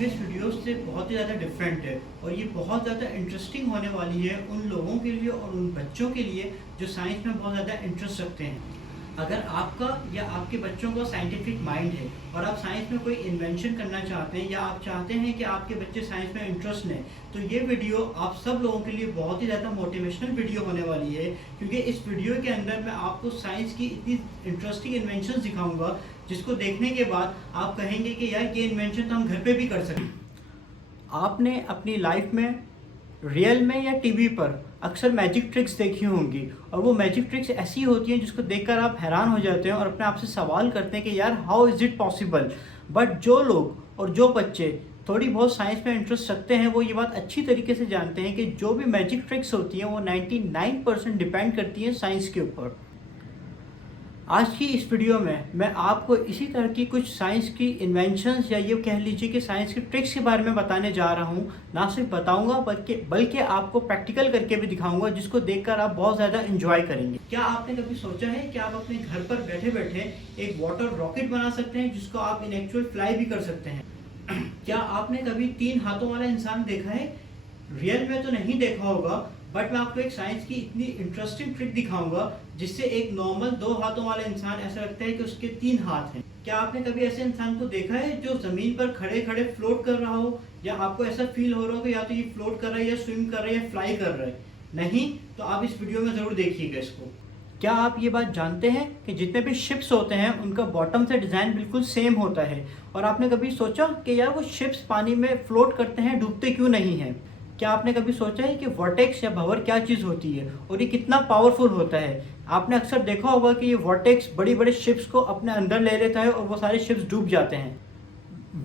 Previous videos से बहुत ही ज़्यादा डिफरेंट है और ये बहुत ज़्यादा इंटरेस्टिंग होने वाली है उन लोगों के लिए और उन बच्चों के लिए जो साइंस में बहुत ज़्यादा इंटरेस्ट रखते हैं। अगर आपका या आपके बच्चों का साइंटिफिक माइंड है और आप साइंस में कोई इन्वेंशन करना चाहते हैं या आप चाहते हैं कि आपके बच्चे साइंस में इंटरेस्ट लें, तो ये वीडियो आप सब लोगों के लिए बहुत ही ज़्यादा मोटिवेशनल वीडियो होने वाली है, क्योंकि इस वीडियो के अंदर मैं आपको साइंस की इतनी इंटरेस्टिंग इन्वेंशन दिखाऊंगा जिसको देखने के बाद आप कहेंगे कि यार ये इन्वेंशन तो हम घर पे भी कर सकते। आपने अपनी लाइफ में रियल में या टीवी पर अक्सर मैजिक ट्रिक्स देखी होंगी और वो मैजिक ट्रिक्स ऐसी होती हैं जिसको देखकर आप हैरान हो जाते हैं और अपने आप से सवाल करते हैं कि यार how is it possible. But जो लोग और जो बच्चे थोड़ी बहुत साइंस में इंटरेस्ट रखते हैं वो ये बात अच्छी तरीके से जानते हैं कि जो भी मैजिक ट्रिक्स होती हैं वो 99% डिपेंड करती हैं साइंस के ऊपर। आज की इस वीडियो में मैं आपको इसी तरह की कुछ साइंस की इन्वेंशंस या ये कह लीजिए कि साइंस की ट्रिक्स के बारे में बताने जा रहा हूँ। ना सिर्फ बताऊँगा बल्कि आपको प्रैक्टिकल करके भी दिखाऊँगा जिसको देखकर आप बहुत ज़्यादा एंजॉय करेंगे। क्या आपने कभी सोचा है कि आप अपने घर पर बैठे बैठे एक वाटर रॉकेट बना सकते हैं जिसको आप इन एक्चुअल फ्लाई भी कर सकते हैं? क्या आपने कभी 3 हाथों वाला इंसान देखा है? रियल में तो नहीं देखा होगा, बट मैं आपको एक साइंस की इतनी इंटरेस्टिंग ट्रिक दिखाऊंगा जिससे एक नॉर्मल 2 हाथों वाला इंसान ऐसा लगता है कि उसके 3 हाथ हैं। क्या आपने कभी ऐसे इंसान को देखा है जो जमीन पर खड़े खड़े फ्लोट कर रहा हो, या आपको ऐसा फील हो रहा हो कि या तो ये फ्लोट कर रहा है या स्विम कर रहा है या फ्लाई कर रहा है? नहीं? तो आप इस वीडियो में जरूर देखिएगा इसको। क्या आप ये बात जानते हैं कि जितने भी शिप्स होते हैं उनका बॉटम से डिज़ाइन बिल्कुल सेम होता है? और आपने कभी सोचा कि यार वो शिप्स पानी में फ्लोट करते हैं, डूबते क्यों नहीं हैं? क्या आपने कभी सोचा है कि वर्टेक्स या भंवर क्या चीज़ होती है और ये कितना पावरफुल होता है? आपने अक्सर देखा होगा कि ये वर्टेक्स बड़ी बड़ी शिप्स को अपने अंदर ले लेता है और वो सारे शिप्स डूब जाते हैं।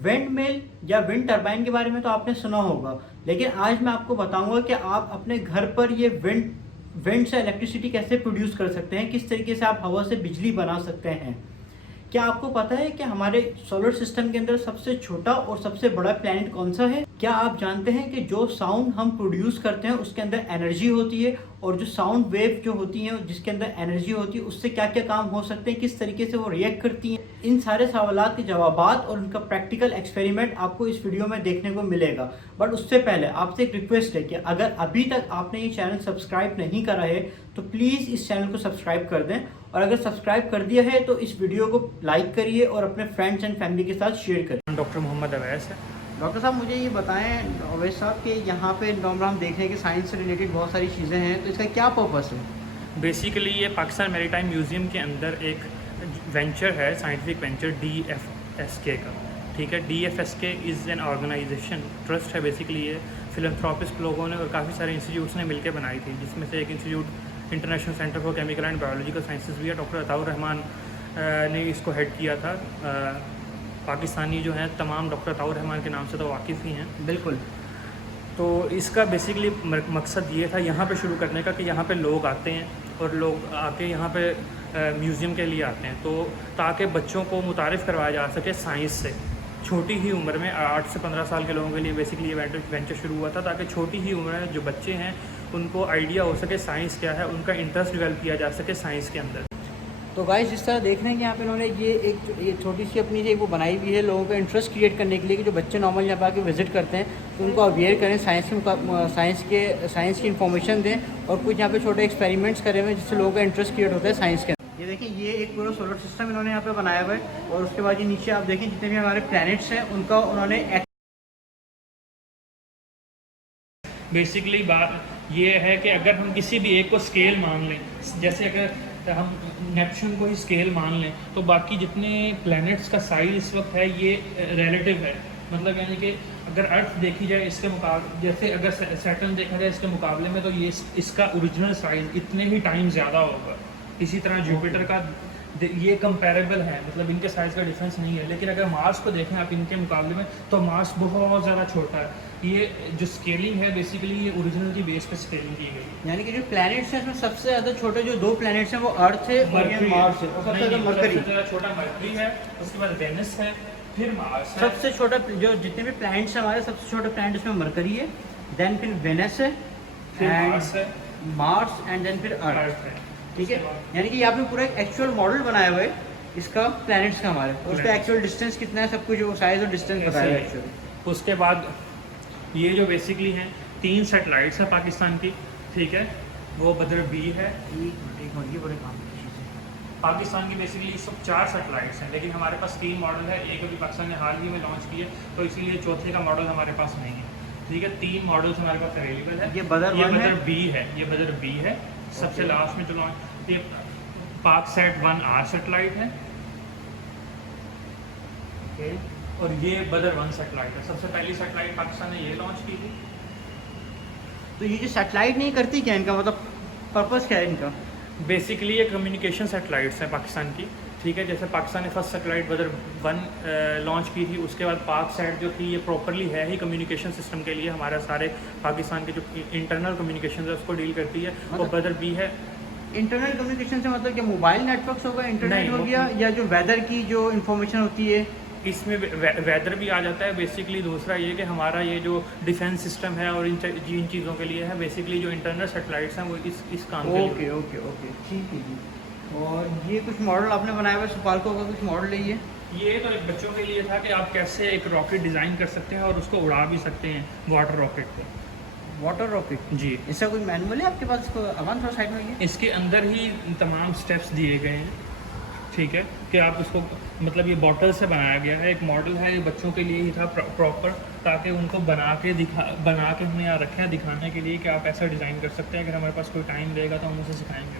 विंड मिल या विंड टरबाइन के बारे में तो आपने सुना होगा, लेकिन आज मैं आपको बताऊंगा कि आप अपने घर पर ये विंड से इलेक्ट्रिसिटी कैसे प्रोड्यूस कर सकते हैं, किस तरीके से आप हवा से बिजली बना सकते हैं। क्या आपको पता है कि हमारे सोलर सिस्टम के अंदर सबसे छोटा और सबसे बड़ा प्लैनेट कौन सा है? क्या आप जानते हैं कि जो साउंड हम प्रोड्यूस करते हैं उसके अंदर एनर्जी होती है, और जो साउंड वेव जो होती हैं जिसके अंदर एनर्जी होती है उससे क्या क्या काम हो सकते हैं, किस तरीके से वो रिएक्ट करती हैं? इन सारे सवालात के जवाबात और उनका प्रैक्टिकल एक्सपेरिमेंट आपको इस वीडियो में देखने को मिलेगा। बट उससे पहले आपसे एक रिक्वेस्ट है कि अगर अभी तक आपने ये चैनल सब्सक्राइब नहीं करा है तो प्लीज़ इस चैनल को सब्सक्राइब कर दें, और अगर सब्सक्राइब कर दिया है तो इस वीडियो को लाइक करिए और अपने फ्रेंड्स एंड फैमिली के साथ शेयर करें। डॉक्टर मोहम्मद अवैस है। डॉक्टर साहब, मुझे ये बताएं अवैस साहब कि यहाँ पे नॉर्मल हम देख रहे हैं कि साइंस से रिलेटेड बहुत सारी चीज़ें हैं, तो इसका क्या पर्पस है? बेसिकली ये पाकिस्तान मैरीटाइम म्यूज़ियम के अंदर एक वेंचर है, साइंटिफिक वेंचर DFSK का। ठीक है, DFSK is an organization, trust है बेसिकली। ये फिलंथ्रोपिस्ट लोगों ने और काफ़ी सारे इंस्टीट्यूट्स ने मिलकर बनाई थी, जिसमें से एक institute international centre for chemical and biological sciences भी है। डॉक्टर अताउर रहमान ने इसको हेड किया था। पाकिस्तानी जो हैं तमाम डॉक्टर अताउर रहमान के नाम से तो वाकिफ़ ही हैं। बिल्कुल। तो इसका बेसिकली मकसद ये था यहाँ पे शुरू करने का कि यहाँ पे लोग आते हैं और लोग आके यहाँ पे म्यूज़ियम के लिए आते हैं, तो ताकि बच्चों को मुतारिफ़ करवाया जा सके साइंस से। छोटी ही उम्र में 8 से 15 साल के लोगों के लिए बेसिकली ये वेंचर शुरू हुआ था, ताकि छोटी ही उम्र में जो बच्चे हैं उनको आइडिया हो सके साइंस क्या है, उनका इंटरेस्ट डेवलप किया जा सके साइंस के अंदर। तो गाइस, जिस तरह देख रहे हैं कि यहाँ पे इन्होंने ये छोटी सी अपनी वो बनाई हुई है लोगों का इंटरेस्ट क्रिएट करने के लिए, कि जो बच्चे नॉर्मल यहाँ पर आके विजिट करते हैं तो उनको अवेयर करें, साइंस की इन्फॉर्मेशन दें, और कुछ यहाँ पे छोटे एक्सपेरिमेंट्स करे हुए हैं जिससे लोगों का इंटरेस्ट क्रिएट होता है साइंस के अंदर। ये देखिए, ये एक पूरा सोलर सिस्टम इन्होंने यहाँ पे बनाया हुआ है, और उसके बाद ये नीचे आप देखें जितने भी हमारे प्लैनेट्स हैं उनका उन्होंने बेसिकली बात ये है कि अगर हम किसी भी एक को स्केल मान लें, जैसे अगर हम नेपच्यून को ही स्केल मान लें, तो बाकी जितने प्लैनेट्स का साइज इस वक्त है ये रिलेटिव है। मतलब यानी कि अगर अर्थ देखी जाए इसके मुकाबले, जैसे अगर सैटर्न देखा जाए इसके मुकाबले में, तो ये इसका ओरिजिनल साइज इतने ही टाइम ज़्यादा होगा। इसी तरह जुपिटर का ये कंपैरेबल है, मतलब इनके साइज़ का डिफरेंस नहीं है। लेकिन अगर मार्स को देखें आप इनके मुकाबले में, तो मार्स बहुत ज़्यादा छोटा है। ये जो स्केलिंग है बेसिकली ये ओरिजिनल की बेस पे स्केलिंग की गई। यानी कि जो प्लैनेट्स हैं उसमें सबसे ज़्यादा छोटे जो 2 प्लैनेट्स हैं वो अर्थ है और ये मार्स है, और सबसे ज़्यादा मरकरी। सबसे ज़्यादा छोटा मरकरी है, उसके बाद वेनस है, फिर मार्स है। सबसे छोटा जो जितने भी प्लैनेट्स हैं हमारे, सबसे छोटा प्लैनेट इसमें मरकरी है, देन फिर वेनस है, फिर मार्स एंड देन फिर अर्थ है। ठीक है, यानी कि यहाँ पे पूरा एक एक्चुअल मॉडल बनाया हुआ है इसका प्लैनेट्स का हमारे, और उसका एक्चुअल डिस्टेंस कितना है, सब कुछ वो साइज और डिस्टेंस बताया है एक्चुअली। उसके बाद ये जो बेसिकली हैं 3 सेटेलाइट्स हैं पाकिस्तान की, ठीक है, वो बदर बी है। एक मिनट, ये बड़े काम की चीज़ है। पाकिस्तान की बेसिकली इस वक्त 4 सेटेलाइट्स हैं, लेकिन हमारे पास 3 मॉडल है। एक अभी पाकिस्तान ने हाल ही में लॉन्च किए, तो इसीलिए चौथे का मॉडल हमारे पास नहीं है, ठीक है। 3 मॉडल्स हमारे पास अवेलेबल है। ये बदर बी है, ये बदर बी है, सबसे लास्ट में जो लॉन्च। ये पाकसेट 1R सेटेलाइट है, ओके, और ये बदर 1 सेटेलाइट है। सबसे पहली सेटेलाइट पाकिस्तान ने ये लॉन्च की थी। तो ये जो सैटेलाइट नहीं करती क्या, इनका मतलब पर्पस क्या है इनका? बेसिकली ये कम्युनिकेशन सेटेलाइट्स हैं पाकिस्तान की, ठीक है। जैसे पाकिस्तान ने फर्स्ट सेटेलाइट बदर 1 लॉन्च की थी, उसके बाद पाकसेट जो थी ये प्रॉपरली है ही कम्युनिकेशन सिस्टम के लिए, हमारे सारे पाकिस्तान के जो इंटरनल कम्युनिकेशन है उसको डील करती है। और बदर बी है। इंटरनल कम्युनिकेशन से मतलब क्या मोबाइल नेटवर्क्स होगा, इंटरनेट हो गया, या जो वेदर की जो इन्फॉर्मेशन होती है इसमें वेदर भी आ जाता है। बेसिकली दूसरा ये कि हमारा ये जो डिफेंस सिस्टम है और इन चीज़ों के लिए है। बेसिकली जो इंटरनल सेटेलाइट्स हैं वो इस काम के लिए। ओके ठीक है जी। और ये कुछ मॉडल आपने बनाया हुआ है, सुपाल्को का कुछ मॉडल है ये तो एक बच्चों के लिए था कि आप कैसे एक रॉकेट डिज़ाइन कर सकते हैं और उसको उड़ा भी सकते हैं वाटर रॉकेट को। वाटर रॉकेट जी, इसका कोई मैनुअल है आपके पास? अमान थोड़ा साइड में है। इसके अंदर ही तमाम स्टेप्स दिए गए हैं, ठीक है, कि आप उसको मतलब ये बॉटल से बनाया गया है। एक मॉडल है, ये बच्चों के लिए ही था प्रॉपर, ताकि उनको बना के हमने यहाँ रखे हैं दिखाने के लिए कि आप ऐसा डिज़ाइन कर सकते हैं। अगर हमारे पास कोई टाइम देगा तो हम उसे सिखाएंगे।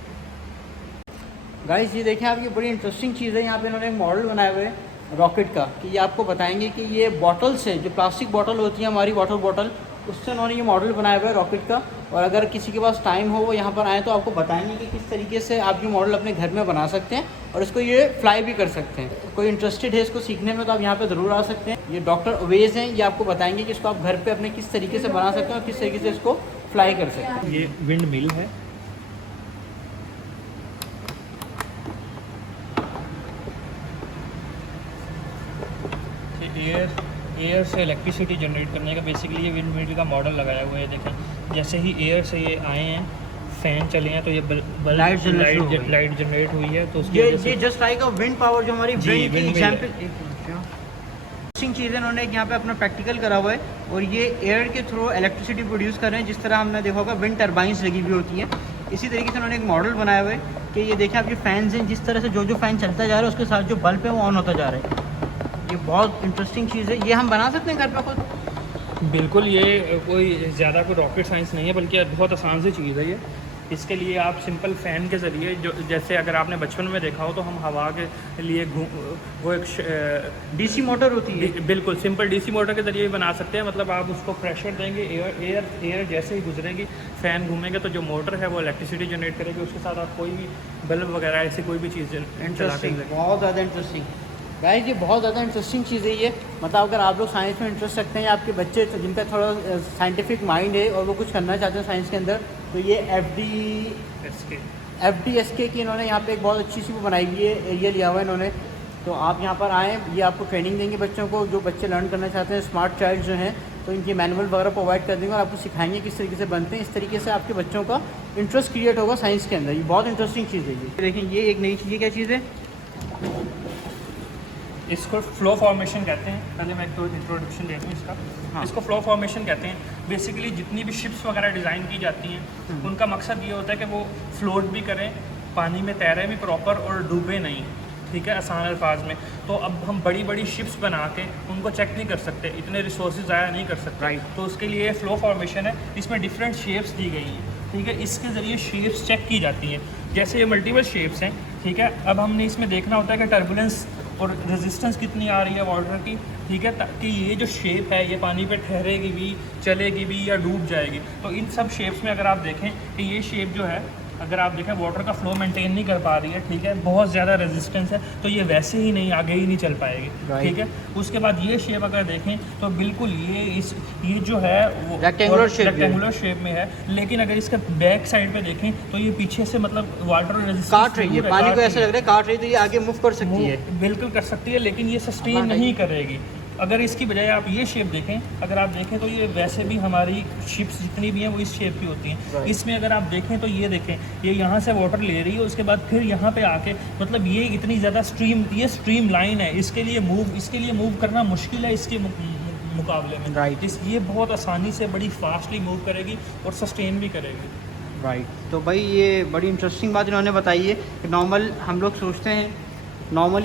गाइस ये देखें आप, ये बड़ी इंटरेस्टिंग चीज़ है। यहाँ पे इन्होंने एक मॉडल बनाया हुआ है रॉकेट का, कि ये आपको बताएंगे कि ये बॉटल से, जो प्लास्टिक बॉटल होती है हमारी वाटर बॉटल, उससे उन्होंने ये मॉडल बनाया हुआ है रॉकेट का। और अगर किसी के पास टाइम हो वो यहाँ पर आए तो आपको बताएंगे कि किस तरीके से आप ये मॉडल अपने घर में बना सकते हैं और इसको ये फ्लाई भी कर सकते हैं। कोई इंटरेस्टेड है इसको सीखने में तो आप यहाँ पे ज़रूर आ सकते हैं। ये डॉक्टर अवेज हैं, ये आपको बताएंगे कि इसको आप घर पे अपने किस तरीके से बना सकते हैं और किस तरीके से इसको फ्लाई कर सकते हैं। ये विंड मिल है, एयर से इलेक्ट्रिसिटी जनरेट करने का बेसिकली ये विंड मिल का मॉडल लगाया हुआ है। देखें, जैसे ही एयर से ये आए हैं, फैन चले हैं, तो ये लाइट जनरेट हुई है। तो ये just like a wind power, जो हमारी विंड की एग्जांपल चीज़ें इन्होंने यहाँ पे अपना प्रैक्टिकल करा हुआ है। और ये एयर के थ्रू इलेक्ट्रिसिटी प्रोड्यूस कर रहे हैं, जिस तरह हमने देखा होगा विंड टर्बाइंस लगी हुई होती हैं। इसी तरीके से उन्होंने एक मॉडल बनाया हुआ है कि ये देखें आप, ये फैंस हैं, जिस तरह से जो फ़ैन चलता जा रहा है उसके साथ जो बल्ब है वो ऑन होता जा रहा है। ये बहुत इंटरेस्टिंग चीज़ है। ये हम बना सकते हैं घर पे खुद? बिल्कुल, ये कोई ज़्यादा कोई रॉकेट साइंस नहीं है, बल्कि बहुत आसान सी चीज़ है ये। इसके लिए आप सिंपल फ़ैन के ज़रिए, जो जैसे अगर आपने बचपन में देखा हो तो हम हवा के लिए वो एक डीसी मोटर होती है, बिल्कुल सिंपल डीसी मोटर के ज़रिए बना सकते हैं। मतलब आप उसको प्रेशर देंगे, एयर जैसे ही गुजरेगी, फ़ैन घूमेंगे तो जो मोटर है वो इलेक्ट्रिसिटी जनरेट करेगी। उसके साथ आप कोई भी बल्ब वगैरह ऐसी कोई भी चीज़ इंटरेस्टिंग, बहुत ज़्यादा इंटरेस्टिंग गाइस, ये बहुत ज़्यादा इंटरेस्टिंग चीज़ है ये। मतलब अगर आप लोग साइंस में इंटरेस्ट रखते हैं या आपके बच्चे जिनका थोड़ा साइंटिफिक माइंड है और वो कुछ करना चाहते हैं साइंस के अंदर, तो ये FDSK की इन्होंने यहाँ पे एक बहुत अच्छी सी वो बनाई हुई है, एरिया लिया हुआ है इन्होंने। तो आप यहाँ पर आएँ, ये आपको ट्रेनिंग देंगे बच्चों को, जो बच्चे लर्न करना चाहते हैं, स्मार्ट चाइल्ड जो हैं, तो इनके मैनुअल वगैरह प्रोवाइड कर देंगे और आपको सिखाएंगे किस तरीके से बनते हैं। इस तरीके से आपके बच्चों का इंटरेस्ट क्रिएट होगा साइंस के अंदर। ये बहुत इंटरेस्टिंग चीज़ है ये। देखिए ये एक नई चीज़, ये क्या चीज़ है? इसको फ्लो फॉर्मेशन कहते हैं। पहले मैं एक तो इंट्रोडक्शन दे दूँ इसका। हाँ। इसको फ्लो फॉर्मेशन कहते हैं। बेसिकली जितनी भी शिप्स वगैरह डिज़ाइन की जाती हैं, उनका मकसद ये होता है कि वो फ्लोट भी करें, पानी में तैरें भी प्रॉपर और डूबे नहीं, ठीक है, आसान अल्फाज में। तो अब हम बड़ी बड़ी शिप्स बना के उनको चेक नहीं कर सकते, इतने रिसोर्सेज ज़ाया नहीं कर सकते। राइट। तो उसके लिए फ्लो फॉर्मेशन है, इसमें डिफरेंट शेप्स दी गई हैं, ठीक है। इसके ज़रिए शेप्स चेक की जाती हैं। जैसे ये मल्टीपल शेप्स हैं, ठीक है। अब हमने इसमें देखना होता है कि टर्बुलेंस और रेजिस्टेंस कितनी आ रही है वाटर की, ठीक है, ताकि ये जो शेप है ये पानी पे ठहरेगी भी, चलेगी भी या डूब जाएगी। तो इन सब शेप्स में अगर आप देखें कि ये शेप जो है, अगर आप देखें वाटर का फ्लो मेंटेन नहीं कर पा रही है, ठीक है, बहुत ज़्यादा रेजिस्टेंस है, तो ये वैसे ही नहीं, आगे ही नहीं चल पाएगी, ठीक है। उसके बाद ये शेप अगर देखें तो बिल्कुल ये जो है वो रेक्टेंगुलर शेप में है, लेकिन अगर इसका बैक साइड पे देखें तो ये पीछे से मतलब वाटर रेजिस्टेंस काट रही है, पानी को ऐसा लग रहा है काट रही है, तो ये आगे मूव कर सकती है, बिल्कुल कर सकती है, लेकिन ये सस्टेन नहीं करेगी। अगर इसकी बजाय आप ये शेप देखें, अगर आप देखें तो ये वैसे भी हमारी शिप्स जितनी भी हैं वो इस शेप की होती हैं। इसमें अगर आप देखें तो ये देखें, ये यहाँ से वाटर ले रही है, उसके बाद फिर यहाँ पे आके, मतलब ये इतनी ज़्यादा स्ट्रीम लाइन है, इसके लिए मूव करना मुश्किल है, इसके मुकाबले में। Right. ये बहुत आसानी से बड़ी फास्टली मूव करेगी और सस्टेन भी करेगी। राइट तो भाई ये बड़ी इंटरेस्टिंग बात इन्होंने बताई है कि नॉर्मली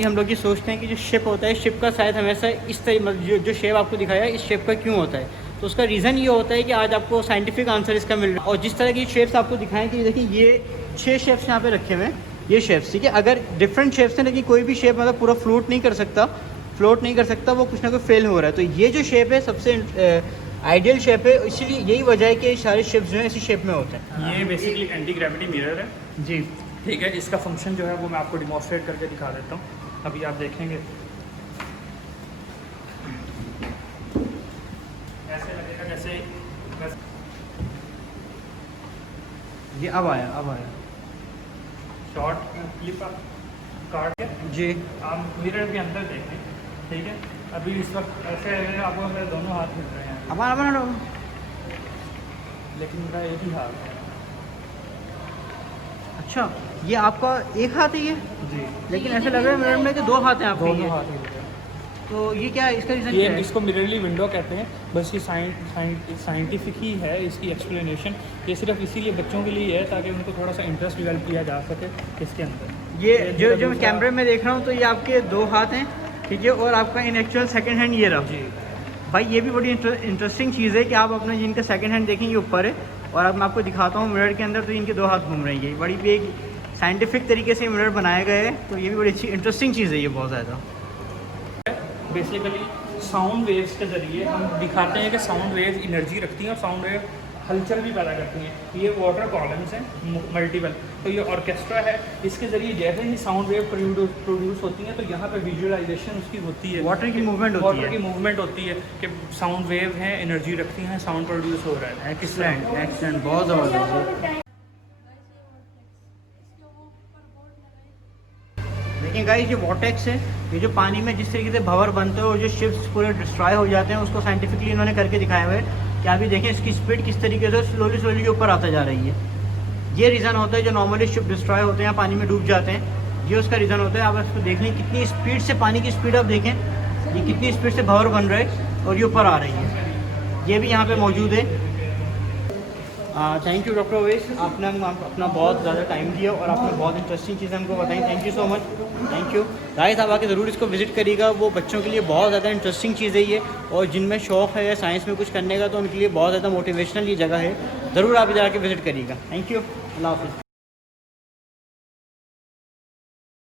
हम लोग ये सोचते हैं कि जो शिप होता है, शिप का साइज हमेशा इस तरह जो शेप आपको दिखाया है इस शेप का क्यों होता है, तो उसका रीज़न ये होता है कि आज आपको साइंटिफिक आंसर इसका मिल रहा है। और जिस तरह की शेप्स आपको दिखाएं कि देखिए ये 6 शेप्स यहाँ पे रखे हुए हैं, ये शेप्स, ठीक है। अगर डिफरेंट शेप्स हैं लेकिन कोई भी शेप मतलब पूरा फ्लोट नहीं कर सकता, वो कुछ ना कुछ फेल हो रहा है। तो ये जो शेप है सबसे आइडियल शेप है, इसीलिए यही वजह है कि सारे शेप्स जो हैं इसी शेप में होते हैं। ये बेसिकली एंटी ग्रेविटी मिरर है जी, ठीक है। इसका फंक्शन जो है वो मैं आपको डिमॉन्स्ट्रेट करके दिखा देता हूँ, अभी आप देखेंगे ऐसे लगेगा जैसे ये अब आया शॉर्ट क्लिप काट के जी। आप मिरर के अंदर देखें, ठीक है। अभी इस वक्त ऐसे है, आपको मेरे दोनों हाथ मिल रहे हैं, हमारा लेकिन मेरा एक ही हाथ है। अच्छा, ये आपका एक हाथ है ये, जी, लेकिन ऐसा लग रहा है मिरर में कि 2 हाथ हैं आपके। दोनों ये हाथ मिल रहे हैं। तो ये क्या है, इसका रीज़न ये क्या है? इसको मिररली विंडो कहते हैं। बस ये साइंटिफिक ही है इसकी एक्सप्लेनेशन। ये सिर्फ इसीलिए बच्चों के लिए है ताकि उनको थोड़ा सा इंटरेस्ट डेवलप किया जा सके इसके अंदर। ये जो मैं कैमरे में देख रहा हूँ तो ये आपके 2 हाथ हैं, ठीक है, और आपका इन एक्चुअल सेकंड हैंड ये रहा। जी भाई ये भी बड़ी इंटरेस्टिंग चीज़ है कि आप अपना जिनका सेकंड हैंड देखेंगे ऊपर है, और अब मैं आपको दिखाता हूँ मिरर के अंदर तो इनके 2 हाथ घूम रहे हैं। ये बड़ी भी एक साइंटिफिक तरीके से मिरर बनाया गया है, तो ये भी बड़ी अच्छी इंटरेस्टिंग चीज़ है ये बहुत ज़्यादा। बेसिकली साउंड वेव्स के ज़रिए हम दिखाते हैं कि साउंड वेव एनर्जी रखती हैं और साउंड वेव हलचल भी पैदा करती हैं। ये वाटर कॉलम्स हैं मल्टीपल, तो ये ऑर्केस्ट्रा है। इसके ज़रिए जैसे ही साउंड वेव प्रोड्यूस होती हैं तो यहाँ पे विजुअलाइजेशन उसकी होती है, वाटर की मूवमेंट होती है कि साउंड वेव हैं, एनर्जी रखती हैं, साउंड प्रोड्यूस हो रहा है। एक्सीलेंट, बहुत ज़बरदस्त। देखिए गाइस, ये वॉटेक्स है, ये जो पानी में जिस तरीके से भंवर बनते हैं और जो शिप्स पूरे डिस्ट्रॉय हो जाते हैं उसको साइंटिफिकली इन्होंने करके दिखाया हुआ है कि अभी देखें इसकी स्पीड किस तरीके से स्लोली ऊपर आता जा रही है। ये रीज़न होता है जो नॉर्मली शिप डिस्ट्रॉय होते हैं, पानी में डूब जाते हैं, ये उसका रीज़न होता है। आप इसको देख लें कितनी स्पीड से, पानी की स्पीड आप देखें, ये कितनी स्पीड से भंवर बन रहा है और ये ऊपर आ रही है। ये भी यहाँ पर मौजूद है। थैंक यू डॉक्टर अवैस, आपने अपना बहुत ज़्यादा टाइम दिया और आपने बहुत इंटरेस्टिंग चीज़ें हमको बताई। Thank you so much, thank you. Guys आप आके ज़रूर इसको विज़िट करिएगा, वो बच्चों के लिए बहुत ज़्यादा इंटरेस्टिंग चीज़ है ये, और जिनमें शौक़ है साइंस में कुछ करने का तो उनके लिए बहुत ज़्यादा मोटिवेशनल ये जगह है। ज़रूर आप इधर आके विज़िट करिएगा। थैंक यू, अल्लाह हाफ़िज़।